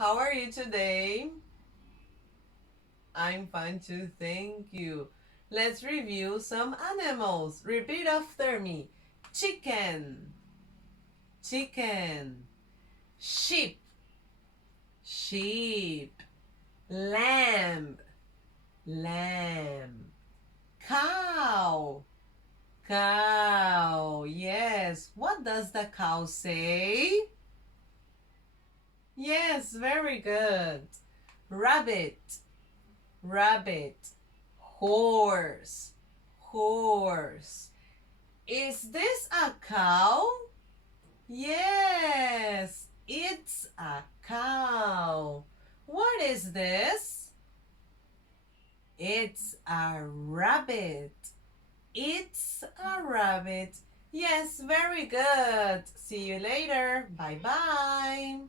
How are you today? I'm fine too, thank you. Let's review some animals. Repeat after me. Chicken, chicken. Sheep, sheep. Lamb, lamb. Cow, cow. Yes, what does the cow say? Yes, very good. Rabbit, rabbit. Horse, horse. Is this a cow? Yes, it's a cow. What is this? It's a rabbit. It's a rabbit. Yes, very good. See you later. Bye bye.